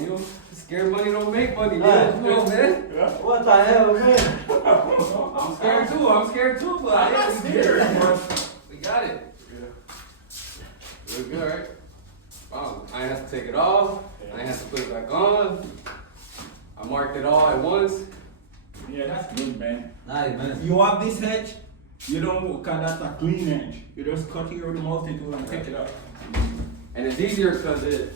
Leo. Scared money don't make money, Leo. Come on, man. Yeah. What the hell, man? I'm scared too. I'm scared too, but I'm not scared. we got it. Yeah. We're good, right? Wow, I ain't have to take it off. I ain't have to put it back on. I marked it all at once. Yeah, that's good, man. Nice, man. You have this edge, you don't cut that a clean edge. You just cut here with the multi-tool and pick it up. And it's easier because it